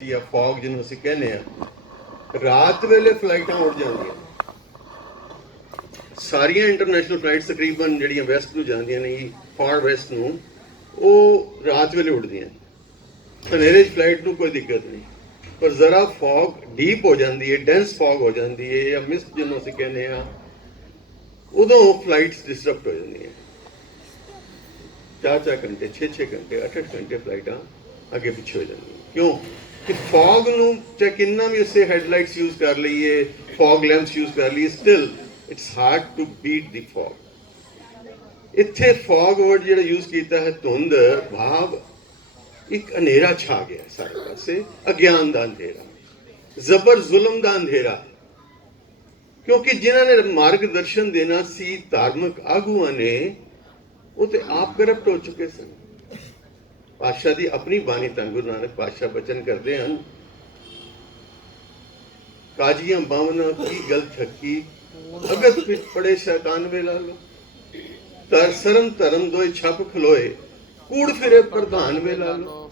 ਜਾਂ ਫੌਗ ਜਿਹਨੂੰ ਅਸੀਂ ਕਹਿੰਦੇ ਆ, ਰਾਤ ਵੇਲੇ ਫਲਾਈਟਾਂ ਉੱਡ ਜਾਂਦੀਆਂ। ਸਾਰੀਆਂ ਇੰਟਰਨੈਸ਼ਨਲ ਫਲਾਈਟਸ ਤਕਰੀਬਨ ਜਿਹੜੀਆਂ ਵੈਸਟ ਨੂੰ ਜਾਂਦੀਆਂ ਨੇ, ਫਾਰ ਵੈਸਟ ਨੂੰ, ਉਹ ਰਾਤ ਵੇਲੇ ਉੱਡਦੀਆਂ। ਹਨੇਰੇ 'ਚ ਫਲਾਈਟ ਨੂੰ ਕੋਈ ਦਿੱਕਤ ਨਹੀਂ, ਪਰ ਜ਼ਰਾ ਫੌਗ ਡੀਪ ਹੋ ਜਾਂਦੀ ਹੈ, ਡੈਂਸ ਫੌਗ ਹੋ ਜਾਂਦੀ ਹੈ, ਜਾਂ ਮਿਸਟ ਜਿਹਨੂੰ ਅਸੀਂ ਕਹਿੰਦੇ ਆ, ਉਦੋਂ ਫਲਾਈਟਸ ਡਿਸਟਰਬ ਹੋ ਜਾਂਦੀਆਂ। 4-4 ਘੰਟੇ, 6-6 ਘੰਟੇ, 8-8 ਘੰਟੇ ਫਲਾਈਟਾਂ ਅੱਗੇ ਪਿੱਛੇ ਹੋ ਜਾਂਦੀਆਂ। ਕਿਉਂ ਕਿ ਫੌਗ ਨੂੰ ਚਾਹੇ ਕਿੰਨਾ ਵੀ ਅਸੀਂ ਹੈਡਲਾਈਟਸ ਯੂਜ਼ ਕਰ ਲਈਏ, ਫੌਗ ਲੈਂਪਸ ਯੂਜ਼ ਕਰ ਲਈਏ, still it's hard to beat the fog. ਇੱਥੇ ਫੌਗ ਵਰਡ ਜਿਹੜਾ ਯੂਜ਼ ਕੀਤਾ ਹੈ, ਧੁੰਦ, ਭਾਵ ਇੱਕ ਹਨੇਰਾ ਛਾ ਗਿਆ ਸਾਰੇ ਪਾਸੇ, ਅਗਿਆਨ ਦਾ ਅੰਧੇਰਾ, ਜ਼ਬਰ ਜ਼ੁਲਮ ਦਾ ਅੰਧੇਰਾ। ਕਿਉਂਕਿ ਜਿਨ੍ਹਾਂ ਨੇ ਮਾਰਗਦਰਸ਼ਨ ਦੇਣਾ ਸੀ ਧਾਰਮਿਕ ਆਗੂਆਂ ਨੇ, ਉਹ ਤੇ ਆਪ ਕਰਪਟ ਹੋ ਚੁੱਕੇ ਸਨ। ਪਾਤਸ਼ਾਹ ਦੀ ਆਪਣੀ ਬਾਣੀ ਧੰਨ ਗੁਰੂ ਨਾਨਕ ਪਾਤਸ਼ਾਹ ਬਚਨ ਕਰਦੇ ਹਨ, ਕਾਜੀਆਂ ਬਾਵਨਾ ਕੀ ਗਲ ਠੱਕੀ, ਅਗਤ ਵਿੱਚ ਪੜੇ ਸ਼ੈਤਾਨ ਵੇ ਲਾਲੋ, ਤਰ ਸਰਮ ਧਰਮ ਦੋਏ ਛੱਪ ਖਲੋਏ, ਕੂੜ ਫਿਰੇ ਪ੍ਰਧਾਨ ਵੇ ਲਾਲੋ।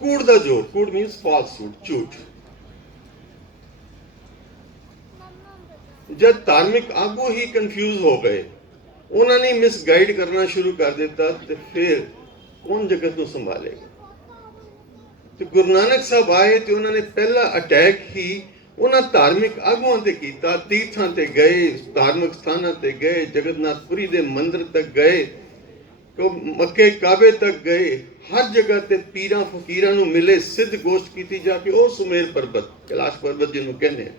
ਕੂੜ ਦਾ ਜੋਰ, ਕੂੜ ਮੀਨਸ ਫਾਲਸਹੂਡ, ਝੂਠ। ਜਦ ਧਾਰਮਿਕ ਆਗੂ ਹੀ ਕਨਫਿਊਜ਼ ਹੋ ਗਏ, ਉਹਨਾਂ ਨੇ ਮਿਸਗਾਈਡ ਕਰਨਾ ਸ਼ੁਰੂ ਕਰ ਦਿੱਤਾ, ਤੇ ਫਿਰ ਕੌਣ ਜਗਤ ਨੂੰ ਸੰਭਾਲੇਗਾ? ਤੇ ਗੁਰੂ ਨਾਨਕ ਸਾਹਿਬ ਆਏ ਤੇ ਉਹਨਾਂ ਨੇ ਪਹਿਲਾ ਅਟੈਕ ਹੀ ਉਹਨਾਂ ਧਾਰਮਿਕ ਆਗੂਆਂ ਤੇ ਕੀਤਾ। ਤੀਰਥਾਂ ਤੇ ਗਏ, ਧਾਰਮਿਕ ਸਥਾਨਾਂ ਤੇ ਗਏ, ਜਗਨਨਾਥਪੁਰੀ ਦੇ ਮੰਦਿਰ ਤੱਕ ਗਏ, ਮੱਕੇ ਕਾਬੇ ਤੱਕ ਗਏ, ਹਰ ਜਗ੍ਹਾ ਤੇ ਪੀਰਾਂ ਫਕੀਰਾਂ ਨੂੰ ਮਿਲੇ, ਸਿੱਧ ਗੋਸ਼ਟ ਕੀਤੀ ਜਾ ਕੇ। ਉਹ ਸੁਮੇਰ ਪਰਬਤ, ਕੈਲਾਸ਼ ਪਰਬਤ ਜਿਹਨੂੰ ਕਹਿੰਦੇ ਆ।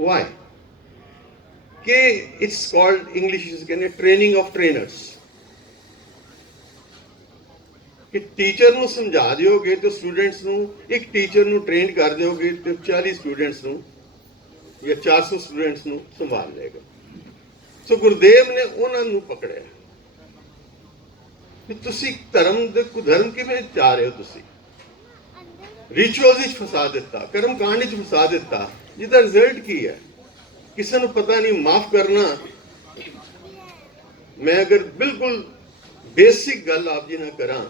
ਵਾਈ? ਕਿ ਇਟਸ ਕਾਲਡ, ਇੰਗਲਿਸ਼ ਵਿੱਚ ਕਹਿੰਦੇ ਟ੍ਰੇਨਿੰਗ ਆਫ ਟ੍ਰੇਨਰਸ। ਕਿ ਟੀਚਰ ਨੂੰ ਸਮਝਾ ਦਿਓਗੇ ਤੇ ਸਟੂਡੈਂਟਸ ਨੂੰ, ਇੱਕ ਟੀਚਰ ਨੂੰ ਟ੍ਰੇਨ ਕਰ ਦਿਓਗੇ ਤੇ 40 ਸਟੂਡੈਂਟਸ ਨੂੰ ਜਾਂ 400 ਸਟੂਡੈਂਟਸ ਨੂੰ ਸੰਭਾਲ ਲਏਗਾ। ਸੋ ਗੁਰਦੇਵ ਨੇ ਉਹਨਾਂ ਨੂੰ ਪਕੜਿਆ ਕਿ ਤੁਸੀਂ ਧਰਮ ਦੇ ਕੁਧਰਮ ਕਿਵੇਂ ਜਾ ਰਹੇ ਹੋ। ਤੁਸੀਂ ਰਿਚੁਅਲਸ ਵਿੱਚ ਫਸਾ ਦਿੱਤਾ, ਕਰਮ ਕਾਂਡ ਵਿੱਚ ਫਸਾ ਦਿੱਤਾ, ਜਿਹਦਾ ਰਿਜ਼ਲਟ ਕੀ ਹੈ ਕਿਸੇ ਨੂੰ ਪਤਾ ਨਹੀਂ। ਮਾਫ ਕਰਨਾ, ਮੈਂ ਅਗਰ ਬਿਲਕੁਲ ਬੇਸਿਕ ਗੱਲ ਆਪ ਜੀ ਨਾਲ ਕਰਾਂ,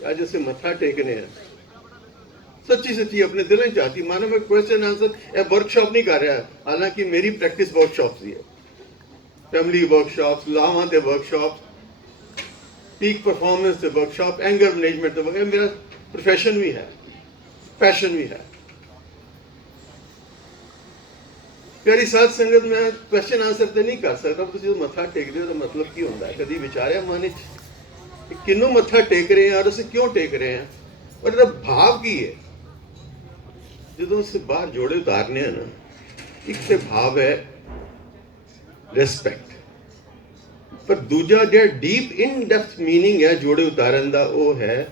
ਅੱਜ ਅਸੀਂ ਮੱਥਾ ਟੇਕਨੇ ਆ, ਸੱਚੀ ਸੱਚੀ ਆਪਣੇ ਦਿਲਾਂ 'ਚ ਆਤੀ। ਮਾनो मैं क्वेश्चन आंसर ਇਹ ਵਰਕਸ਼ਾਪ ਨਹੀਂ ਕਰ ਰਿਹਾ, ਹਾਲਾਂਕਿ ਮੇਰੀ ਪ੍ਰੈਕਟਿਸ ਵਰਕਸ਼ਾਪ ਦੀ ਹੈ, ਫੈਮਿਲੀ ਵਰਕਸ਼ਾਪ, ਲਾਵਾਂ ਤੇ ਵਰਕਸ਼ਾਪ, ਪੀਕ ਪਰਫਾਰਮੈਂਸ ਤੇ ਵਰਕਸ਼ਾਪ, ਐਂਗਰ ਮੈਨੇਜਮੈਂਟ ਤੇ ਵਰਕਸ਼ਾਪ। ਮੇਰਾ ਪ੍ਰੋਫੈਸ਼ਨ ਵੀ ਹੈ, ਪੈਸ਼ਨ ਵੀ ਹੈ। ਪਿਆਰੀ ਸਾਧ ਸੰਗਤ, ਮੈਂ ਕੁਐਸਚਨ ਆਂਸਰ ਤੇ ਨਹੀਂ ਕਰ ਸਕਦਾ। ਤੁਸੀਂ ਮੱਥਾ ਟੇਕਦੇ ਹੋ ਤਾਂ ਮਤਲਬ ਕੀ ਹੁੰਦਾ ਹੈ? ਕਦੀ ਵਿਚਾਰਿਆ ਮਨ ਵਿੱਚ ਕਿਹਨੂੰ ਮੱਥਾ ਟੇਕ ਰਹੇ ਹਾਂ ਔਰ ਅਸੀਂ ਕਿਉਂ ਟੇਕ ਰਹੇ ਹਾਂ, ਔਰ ਇਹਦਾ ਭਾਵ ਕੀ ਹੈ? ਜਦੋਂ ਅਸੀਂ ਬਾਹਰ ਜੋੜੇ ਉਤਾਰਨੇ ਆ ਨਾ, ਇੱਕ ਤੇ ਭਾਵ ਹੈ ਰਿਸਪੈਕਟ, ਪਰ ਦੂਜਾ ਜਿਹੜਾ ਡੀਪ ਇਨ ਡੈਪਥ ਮੀਨਿੰਗ ਹੈ ਜੋੜੇ ਉਤਾਰਨ ਦਾ, ਉਹ ਹੈ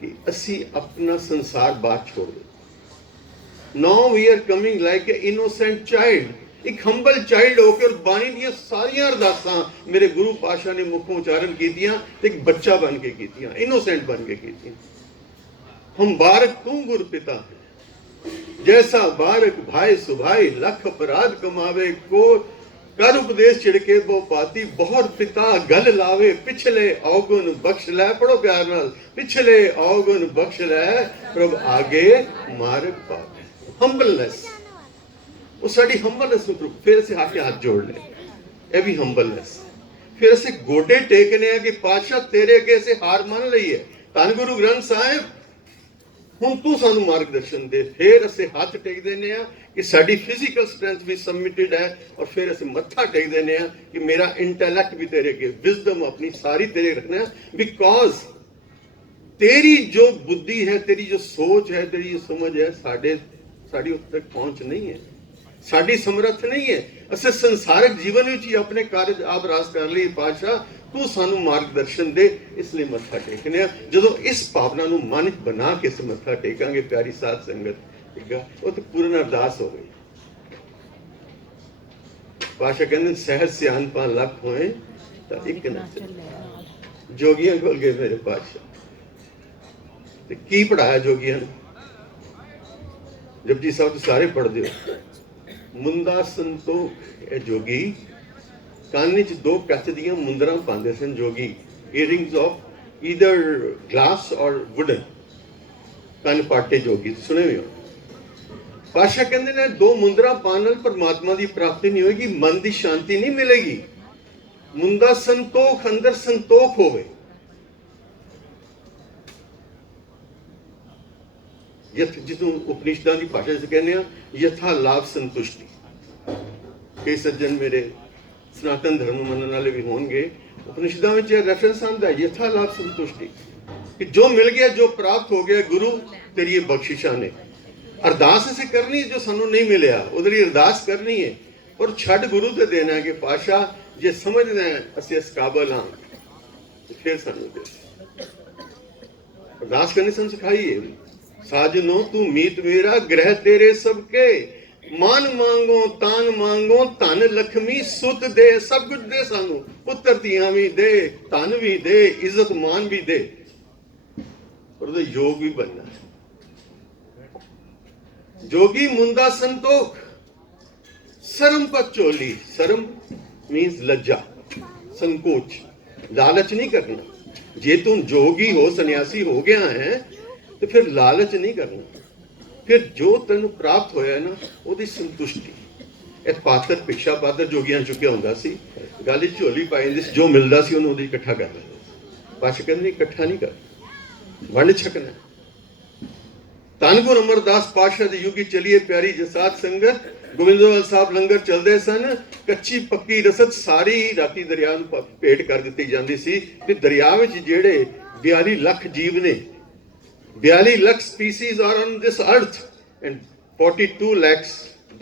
ਕਿ ਅਸੀਂ ਆਪਣਾ ਸੰਸਾਰ ਬਾਹਰ ਛੋੜ ਦਿਓ। Now we are coming like an innocent child, ਇੱਕ ਹੰਬਲ ਚਾਈਲਡ ਹੋ ਕੇ, ਬਾਣੀ ਦੀਆਂ ਸਾਰੀਆਂ ਅਰਦਾਸਾਂ ਮੇਰੇ ਗੁਰੂ ਪਾਤਸ਼ਾਹ ਨੇ ਮੁਖੋਂ ਉਚਾਰਨ ਕੀਤੀਆਂ ਤੇ ਇੱਕ ਬੱਚਾ ਬਣ ਕੇ ਕੀਤੀਆਂ, ਇਨੋਸੈਂਟ ਬਣ ਕੇ ਕੀਤੀਆਂ। ਹਮ ਬਾਰਕ ਤੂੰ ਗੁਰ ਪਿਤਾ, ਜੈਸਾ ਬਾਰਕ ਭਾਈ ਸੁਭਾਈ, ਲੱਖ ਅਪਰਾਧ ਕਮਾਵੇ ਕੋ, ਕਰ ਉਪਦੇਸ਼ ਛਿੜਕੇ ਬੋ ਪਾਤੀ, ਬਹੁਤ ਪਿਤਾ ਗਲ ਲਾਵੇ, ਪਿਛਲੇ ਔਗੁਣ ਬਖਸ਼ ਲੈ। ਪੜੋ ਪਿਆਰ ਨਾਲ, ਪਿਛਲੇ ਔਗੁਣ ਬਖਸ਼ ਲੈ, ਪ੍ਰਭ ਆਗੇ ਮਾਰਗ ਪਾਵੇ। ਹੰਬਲਨੈਸ, ਉਹ ਸਾਡੀ ਹੰਬਲਨੈਸ ਨੂੰ। ਫਿਰ ਅਸੀਂ ਹੱਥ ਜੋੜ ਲਏ, ਇਹ ਵੀ ਹੰਬਲਨੈਸ। ਫਿਰ ਅਸੀਂ ਗੋਡੇ ਟੇਕਨੇ ਆ ਕਿ ਪਾਤਸ਼ਾਹ ਤੇਰੇ ਅੱਗੇ ਅਸੀਂ ਹਾਰ ਮੰਨ ਲਈਏ, ਧੰਨ ਗੁਰੂ ਗ੍ਰੰਥ ਸਾਹਿਬ ਹੁਣ ਤੂੰ ਸਾਨੂੰ ਮਾਰਗਦਰਸ਼ਨ ਦੇ। ਫਿਰ ਅਸੀਂ ਹੱਥ ਟੇਕ ਦਿੰਦੇ ਆ ਕਿ ਸਾਡੀ ਫਿਜ਼ੀਕਲ ਸਟਰੈਂਥ ਵੀ ਸਬਮਿਟਡ ਹੈ, ਔਰ ਫਿਰ ਅਸੀਂ ਮੱਥਾ ਟੇਕ ਦਿੰਦੇ ਆ ਕਿ ਮੇਰਾ ਇੰਟੈਲੈਕਟ ਵੀ ਤੇਰੇ ਅੱਗੇ, ਵਿਜ਼ਡਮ ਆਪਣੀ ਸਾਰੀ ਤੇਰੇ ਰੱਖਣਾ, ਬਿਕੋਜ਼ ਤੇਰੀ ਜੋ ਬੁੱਧੀ ਹੈ, ਤੇਰੀ ਜੋ ਸੋਚ ਹੈ, ਤੇਰੀ ਜੋ ਸਮਝ ਹੈ, ਸਾਡੀ ਉੱਥੇ ਤੱਕ ਪਹੁੰਚ ਨਹੀਂ ਹੈ, ਸਾਡੀ ਸਮਰੱਥ ਨਹੀਂ ਹੈ। ਅਸੀਂ ਸੰਸਾਰਿਕ ਜੀਵਨ ਵਿੱਚ ਹੀ ਆਪਣੇ ਕਾਰਜ ਆਪ ਰਾਸ ਕਰ ਲਈ। ਪਾਤਸ਼ਾਹ ਤੂੰ ਸਾਨੂੰ ਮਾਰਗਦਰਸ਼ਨ ਦੇ, ਇਸ ਲਈ ਮੱਥਾ ਟੇਕਨੇ ਆ। ਜਦੋਂ ਇਸ ਭਾਵਨਾ ਨੂੰ ਮਨ ਵਿੱਚ ਬਣਾ ਕੇ ਅਸੀਂ ਮੱਥਾ ਟੇਕਾਂਗੇ, ਪਿਆਰੀ ਸਾਧ ਸੰਗਤ, ਉਹ ਤੇ ਪੂਰਨ ਅਰਦਾਸ ਹੋ ਗਈ। ਪਾਤਸ਼ਾਹ ਕਹਿੰਦੇ ਸਹਿਜ ਸਿਆਣਪਾਂ ਲੱਖ ਹੋਏ ਤਾਂ ਇੱਕ ਨਾ ਚੱਲੇ। ਜੋਗੀਆਂ ਕੋਲ ਗਏ ਮੇਰੇ ਪਾਤਸ਼ਾਹ, ਤੇ ਕੀ ਪੜਾਇਆ ਜੋਗੀਆਂ ਨੇ? ਜਪਜੀ ਸਾਹਿਬ ਸਾਰੇ ਪੜ੍ਹਦੇ ਹੋ। ਮੁੰਦਾ ਸੰਤੋਖ, ਇਹ ਜੋਗੀ ਕੰਨ ਵਿੱਚ 2 ਕੱਚ ਦੀਆਂ ਮੁੰਦਰਾਂ ਪਾਉਂਦੇ ਸਨ। ਜੋਗੀ ਈਅਰਿੰਗਸ ਆਫ ईदर ग्लास और वुडन, कन पाटे जोगी सुने हुए हो। पातशाह कहते ने दो मुंदरा पाने परमात्मा की प्राप्ति नहीं होगी, मन की शांति नहीं मिलेगी। मुंदा संतोख अंदर संतोख होवे, जिसों उपनिषदां की भाषा से कहने यथा लाभ संतुष्टि। कई सज्जन मेरे सनातन धर्म मनने वाले भी होंगे, उपनिषदां में रेफरेंस आता है यथा लाभ संतुष्टि, कि जो मिल गया, जो प्राप्त हो गया गुरु तेरी ये बख्शिशा ने। अरदास असीं करनी है, जो सानू नहीं मिलिया उहदे लई अरदास करनी है, और छड़ गुरु ते देना है कि पातशाह जे समझदे हैं असीं इस काबल हाँ तो फिर सानू दे। अरदास करनी सन सिखाई है। साजनो तू मीत मेरा ग्रह तेरे सबके, मान मांगो तान मांगो धन लक्ष्मी सुत दे। सब कुछ दे सानू, पुत्र धीआं भी दे, धन भी दे, इज्जत मान भी दे, और उहदा योग भी बनना है। जोगी मुंदा संतोख शर्म पत चोली। शर्म मीन्स लज्जा, संकोच, लालच नहीं करना। जे तुम जोगी हो, सन्यासी हो गया है, तो फिर लालच नहीं करना। फिर जो तेन प्राप्त होया ना ਉਹਦੀ संतुष्टि। एक पात्र भिक्षा पात्र जोगियां चुक्या ਹੁੰਦਾ ਸੀ, गल झोली पाई ਜਾਂਦੀ ਸੀ, जो मिलता ਸੀ ਉਹਨੂੰ ਉਹਦੀ इकट्ठा कर लेना। पातशाह कहते इकट्ठा नहीं कर, वंड छकना। धन गुरु अमरदास पातशाह दी युगी चलिए प्यारी जसात संगत। गोविंदवाल साहब लंगर चलते सन, कच्ची पक्की रसद सारी राती दरिया नूं भेंट कर दित्ती जाती सी। कि दरिया विच जिहड़े 42 लाख जीव ने, 42 lakh species are on this earth and 42 lakhs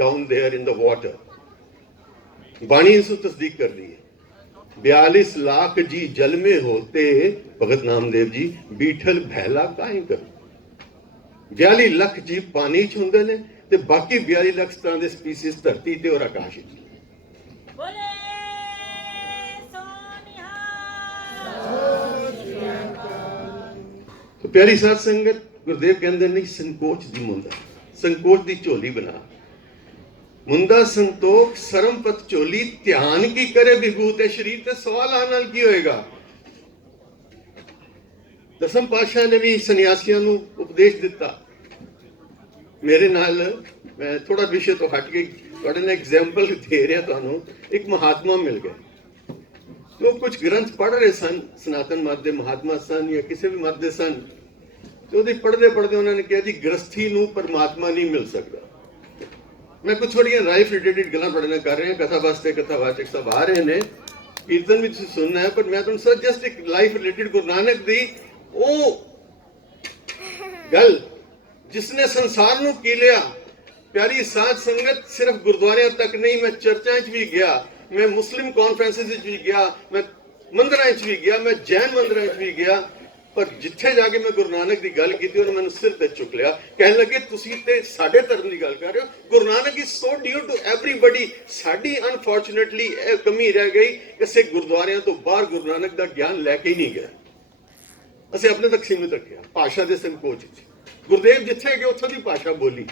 down there in the water. बाणी इसको तस्दीक कर रही है। 42 लाख जी जल में होते, भगत नामदेव जी बीठल भैला काहे करूं। 42 लाख जीव पानी च हुंदे ने, ते बाकी 42 लाख तरह के स्पीसीज धरती ते और आकाश च। तो प्यारी साध संगत, गुरुदेव कहते नहीं संकोच दी मुंदा, संकोच दी झोली बना। मुंदा संतोख शर्म पत झोली, ध्यान की करे विभूत है शरीर। ते सवाल आने नाल की होएगा। दसम पातशाह ने भी सन्यासियों को उपदेश दिता। मेरे नाल मैं थोड़ा विषय तो हट के थोड़े ने एग्जाम्पल दे रहा तुहानू। एक महात्मा मिल गए, वो कुछ ग्रंथ पढ़ रहे सन, सनातन मत के महात्मा सन या किसी भी मत के सन। तो पढ़ते पढ़ते उन्होंने कहा जी गृहस्थी नूं परमात्मा नहीं मिल सकता। मैं कुछ थोड़िया लाइफ रिलेटेड गल्लां तुहाडे नाल कर रहा। कथा वास्ते कथावाचक सब आ रहे हैं, कीर्तन भी तुसीं सुनना है, पर मैं तुहानूं सर जस्ट एक लाइफ रिलेटेड गुरु नानक दी वो गल जिसने संसार नूं कीलिया। प्यारी साध संगत, सिर्फ गुरुद्वारियां तक नहीं, मैं चर्चा भी गया, मैं मुस्लिम कॉन्फ्रेंसिस भी गया, मैं मंदिरां भी गया, मैं जैन मंदिरां भी गया, पर जिथे जाके मैं गुरु नानक की गल की उन्होंने मैंने सिर ते चुक लिया। कहने लगे तुसीं ते साडे धर्म की गल कर रहे हो, Guru Nanak is so due to everybody. साडी अनफॉर्चुनेटली कमी रह गई, किसी गुरुद्वारियां तो बाहर गुरु नानक का ज्ञान लैके ही नहीं गया। असीं अपने तक सीमित रखिया भाषा के संकोच। गुरुदेव जिथे गए उत्थों की भाषा बोली।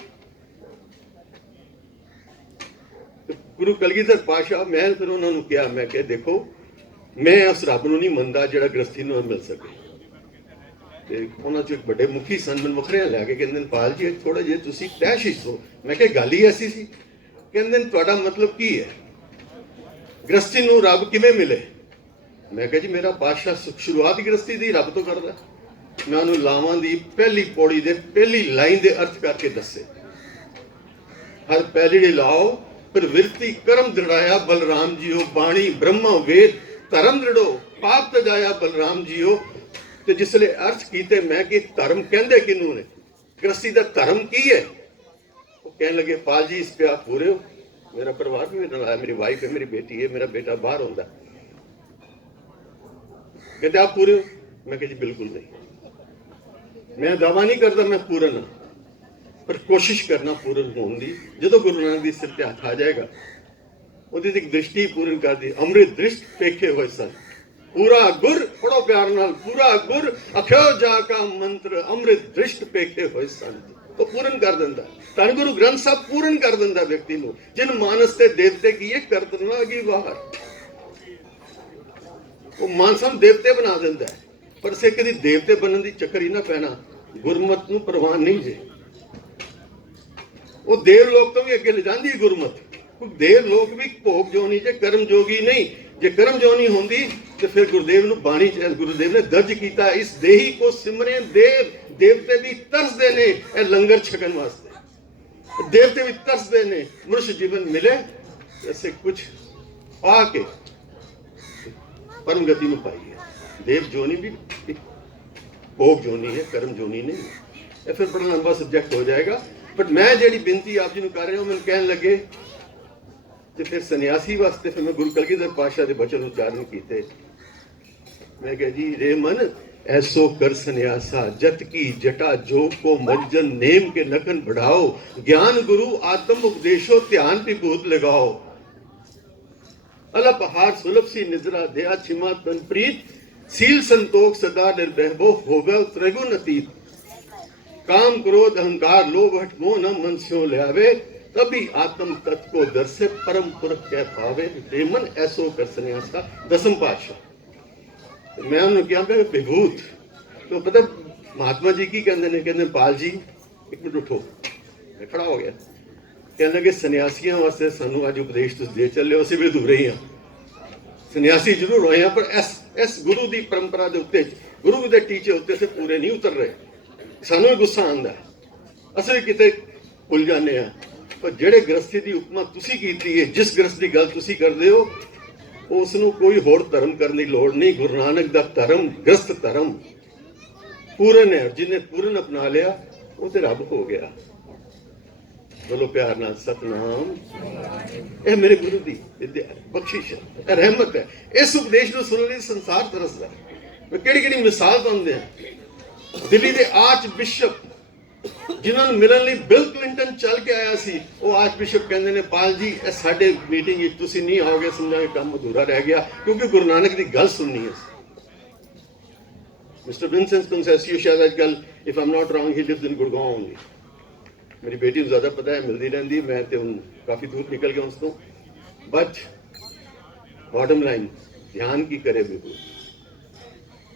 गुरु कलगीधर पातशाह, मैं फिर उन्होंने कहा, मैं कहा देखो मैं उस रब नूं नहीं मनदा जिहड़ा गृहस्थी नूं मिल सके। उन्होंने एक बड़े मुखी सन, मैं वखरिया लैके कहते पाल जी थोड़ा जिहा तुसीं तैश हिस्सो। मैं कहा गल ही ऐसी सी। कहते तुहाडा मतलब की है, गृहस्थी नूं रब किवें मिले। मैं कहा जी मेरा पातशाह शुरुआत ही गृहस्थी दी रब तो करदा। मैं उन्होंने लावां दी पहली पौड़ी दे पहली लाइन दे अर्थ करके दसे। हर पहली लाओ प्रवृत्ति कर्म दृढ़ाया बलराम जीओ, बाणी ब्रह्मा वेद धर्म दृढ़ो पाप तजाया बलराम जीओ। तो जिसले अर्थ कीते मैं कि धर्म कहंदे किनू ने, गृहस्थी का धर्म की है। वो कहने लगे पाल जी इस पे आप पूरे हो। मेरा परिवार भी मेरे नाल आया, मेरी वाइफ है, मेरी बेटी है, मेरा बेटा बाहर होता। कहते आप पूरे हो। मैं कहा जी बिल्कुल नहीं, मैं दावा नहीं करता मैं पूर्ण हाँ, पर कोशिश करना पूर्ण होने की। जो गुरु नानक दी सिर ते हथ आ जाएगा, ਉਹਦੀ एक दृष्टि पूर्ण कर दी। अमृत दृष्ट पेखे हुए सन, पूरा गुर पढ़ो प्यार नाल, पूरा गुर अख्यो जा का मंत्र अमृत दृष्ट पेखे हुए सन। तो पूर्ण कर दिंदा। धन गुरु ग्रंथ साहब पूर्ण कर दिंदा व्यक्ति नूं। जिन मानस ते देवते किए कर देना की बाहर, वो मानसा देवते बना दिंदा है। पर से कभी देवते बनने की चक्कर ही ना पैना। गुरमत नूं प्रवान नहीं जे, वो देवलोक तो भी अगे ले जाती है गुरमत। देवलोक भी भोग जोनी जे, कर्म जोगी नहीं। जे कर्म जोनी होंदी तो फिर गुरुदेव नूं बाणी गुरुदेव ने दर्ज किया, इस देही को सिमरे देव, देवते भी तरसदे ने ए लंगर छकन वास्ते, देवते भी तरसदे ने मनुष्य जीवन मिले ऐसे कुछ आके परम गति में पाई है। देव जोनी भी भोग जोनी है, कर्म जोनी नहीं है। ये फिर बड़ा लंबा सब्जेक्ट हो जाएगा। बट मैं जी बेनती आप जी को कर रहा हूँ, मैंने कहन लगे तो फिर सन्यासी वास्ते फिर मैं गुरु कलगीधर पातशाह के वचन उच्चारण किए। मैं कह जी रे मन ऐसो कर सन्यासा, जत की जटा जोग को मज्जन, नेम के नखन बढ़ाओ, ज्ञान गुरु आत्म उपदेशो, ध्यान विभूत लगाओ, अलप हार सुलभ सी निद्रा, दया छिमा तन प्रीत, सील संतोष सदा निर्भय होगा त्रिगुण अतीत, काम क्रोध अहंकार लोभ हठ मोह न मन स्यों ले आवे, तभी आत्म तत्व को दर्शे परम पुरख कह पावे, मन ऐसो कर सन्यासा। दसम पातशाह मैं उन्होंने क्या विभूत तो पता महात्मा जी की कहते पाल जी एक मिनट उठो, मैं खड़ा हो गया। कहने लगे सन्यासियों वास्ते सानू अज उपदेश तुम दे चले हो, असीं भी अधूरे ही हाँ। सन्यासी जरूर होए हैं पर इस गुरु की परंपरा के उत्ते, गुरु के टीचे उत्ते से पूरे नहीं उतर रहे। सानू भी गुस्सा आंदा है, असीं भी किते भुल जाने हैं। पर जेड़े गृहस्थी की उपमा तुसी कीती है, जिस गृहस्थ की गल तुसी करदे हो, उसनूं कोई होर धर्म करने की लोड़ नहीं। गुरु नानक का धर्म गृहस्थ धर्म पूरन है, जिन्हें पूरन अपना लिया वो तो रब हो गया। बोलो प्यार नाल सतनाम। यह मेरे गुरु की विद्या बख्शिश है, रहमत है। इस उपदेश को सुनने संसार तरसदा है। मैं केड़ी मिसाल तुहानूं दियां। दिल्ली के आर्च बिशप जिन्होंने मिलन लिए बिल क्लिंटन चल के आया सी, वो आर्च बिशप कहते हैं पाल जी साडे मीटिंग तुसी नहीं आओगे, समझा काम अधूरा रह गया क्योंकि गुरु नानक की गल सुननी है। मिस्टर विंसेंट कंसेसियो शायद आजकल if I am not wrong he lives in Gurgaon only. मेरी बेटी को ज़्यादा पता है, मिलती रहती, मैं तो हूँ काफ़ी दूर निकल गया उसको। बट बॉटम लाइन ध्यान की करे विभूत,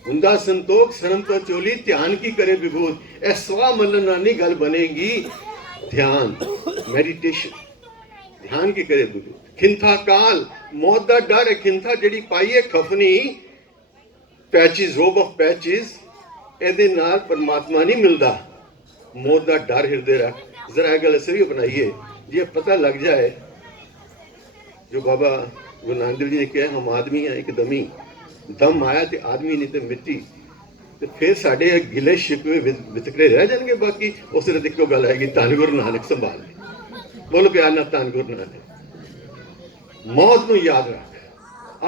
उनका संतोख शर्म तो चोली, ध्यान की करे विभूत। ए स्वा मलनानी गल बनेगी ध्यान, मेडिटेशन, ध्यान की करे विभूत। खिंथा काल मौत का डर है, खिंथा जी पाई है खफनी पैचिज, रोब ऑफ पैचिज, ए नाल परमात्मा नहीं मिलता। मौत का डर हिरदे रख। जरा यह गल अस भी अपनाइए, जी पता लग जाए जो बाबा गुरु नानक देव जी ने कहा, हम आदमी हैं एक दमी, दम आया तो आदमी नहीं तो मिट्टी, तो फिर साढ़े गिले शिकवे वितकरे रह जाएंगे। बाकी उस तरह एक गल आएगी, धन गुरु नानक संभाल ले। बोलो प्यार ना धन गुरु नानक। मौत को याद रख,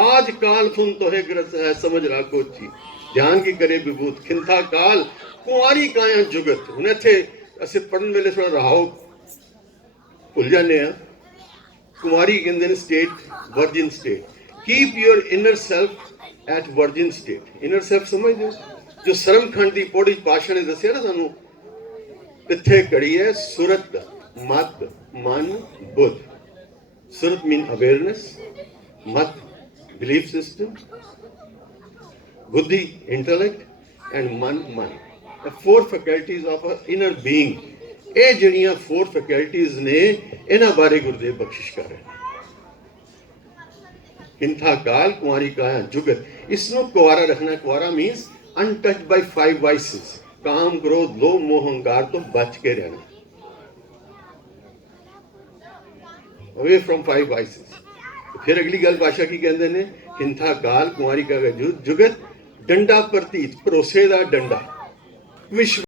आज काल सुन तो है ग्रस है, समझ रखो ची, ध्यान की करे विभूत। खिंथा काल कुआरी काया जुगत। हूँ इतने असं पढ़ने वेले थोड़ा रहाओ भुल जाने। कुमारी कहते state, virgin state. Keep your inner self at virgin state. Inner self समझ दो, जो सरमखंड की पौड़ी पातशाह ने दसिया ना सानू, इत्थे कड़ी है सुरत मत मन बुद्ध। सुरत मीन अवेयरनेस, मत बिलीफ सिस्टम, बुद्धि इंटेलेक्ट एंड मन mind. The four faculties of our inner being, ये जड़ियां four faculties ने इन्हां बारे गुरुदेव बख्शिश कर रहे हैं। हिंथा काल कुंवारी काया जुगत, इसनो कुंवारा रखना। कुंवारा means untouched by five vices, काम क्रोध लोभ मोह अहंकार तो बच के रहना, अवे फ्रॉम फाइव वाइसेस। फिर अगली गल भाषा की कहते हैं, हिंथा काल कुंवारी काया जुगत, डंडा प्रतीत, भरोसे का डंडा, विश्व